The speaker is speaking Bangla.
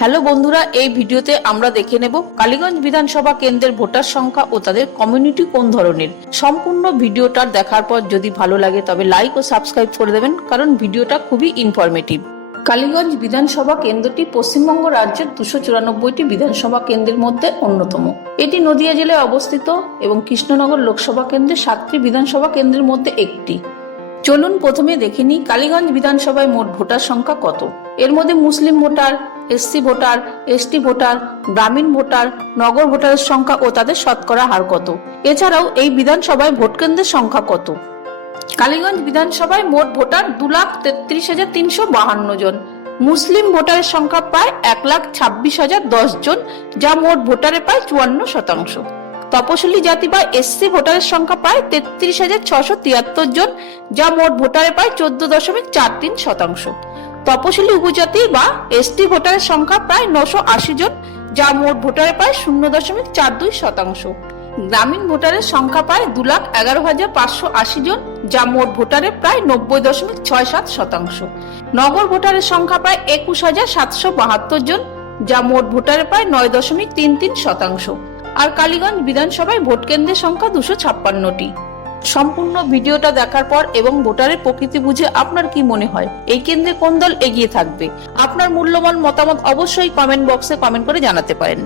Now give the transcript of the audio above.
হ্যালো বন্ধুরা, এই ভিডিওতে আমরা দেখে নেব কালীগঞ্জ বিধানসভা কেন্দ্রের ভোটার সংখ্যা ও তাদের কমিউনিটি কোন ধরনের। সম্পূর্ণ ভিডিওটা দেখার পর যদি ভালো লাগে তবে লাইক ও সাবস্ক্রাইব করে দেবেন, কারণ ভিডিওটা খুবই ইনফরমেটিভ কালীগঞ্জ বিধানসভা কেন্দ্রটি পশ্চিমবঙ্গ রাজ্যের দুশো চুরানব্বইটি বিধানসভা কেন্দ্রের মধ্যে অন্যতম। এটি নদিয়া জেলায় অবস্থিত এবং কৃষ্ণনগর লোকসভা কেন্দ্রে সাতটি বিধানসভা কেন্দ্রের মধ্যে একটি। চলুন প্রথমে দেখে নিই কালীগঞ্জ বিধানসভায় মোট ভোটার সংখ্যা কত। এর মধ্যে মুসলিম voter SC voter ST voter গ্রামীণ ভোটার, নগর ভোটারের সংখ্যা ও তাদের শতকরা হার কত? এছাড়াও এই বিধানসভায় ভোট কেন্দ্রের সংখ্যা কত? কালীগঞ্জ বিধানসভায় মোট ভোটার দু লাখ তেত্রিশ হাজার তিনশো বাহান্ন জন। মুসলিম ভোটারের সংখ্যা পায় এক লাখ ছাব্বিশ হাজার দশ জন, যা মোট ভোটারে পায় চুয়ান্ন শতাংশ। তপশিলি জাতি বা এসসি ভোটারের সংখ্যা প্রায় তেত্রিশ হাজার ছশো তিয়াত্তর জন, যা মোট ভোটারের প্রায় চোদ্দ দশমিক চার তিন শতাংশ। তপশিলি উপজাতি বা এসটি ভোটারের সংখ্যা প্রায় নশো আশি জন, যা মোট ভোটারের প্রায় শূন্য দশমিক চার দুই শতাংশ। গ্রামীণ ভোটারের সংখ্যা প্রায় দু লাখ এগারো হাজার পাঁচশো আশি জন, যা মোট ভোটারের প্রায় নব্বই দশমিক ছয় সাত শতাংশ। নগর ভোটারের সংখ্যা প্রায় একুশ হাজার সাতশো বাহাত্তর জন, যা মোট ভোটারের প্রায় নয় দশমিক তিন তিন শতাংশ। আর কালীগঞ্জ বিধানসভায় ভোট কেন্দ্রের সংখ্যা দুশো ছাপ্পান্নটি। সম্পূর্ণ ভিডিওটা দেখার পর এবং ভোটারের প্রকৃতি বুঝে আপনার কি মনে হয়? এই কেন্দ্রে কোন দল এগিয়ে থাকবে? আপনার মূল্যবান মতামত অবশ্যই কমেন্ট বক্সে কমেন্ট করে জানাতে পারেন।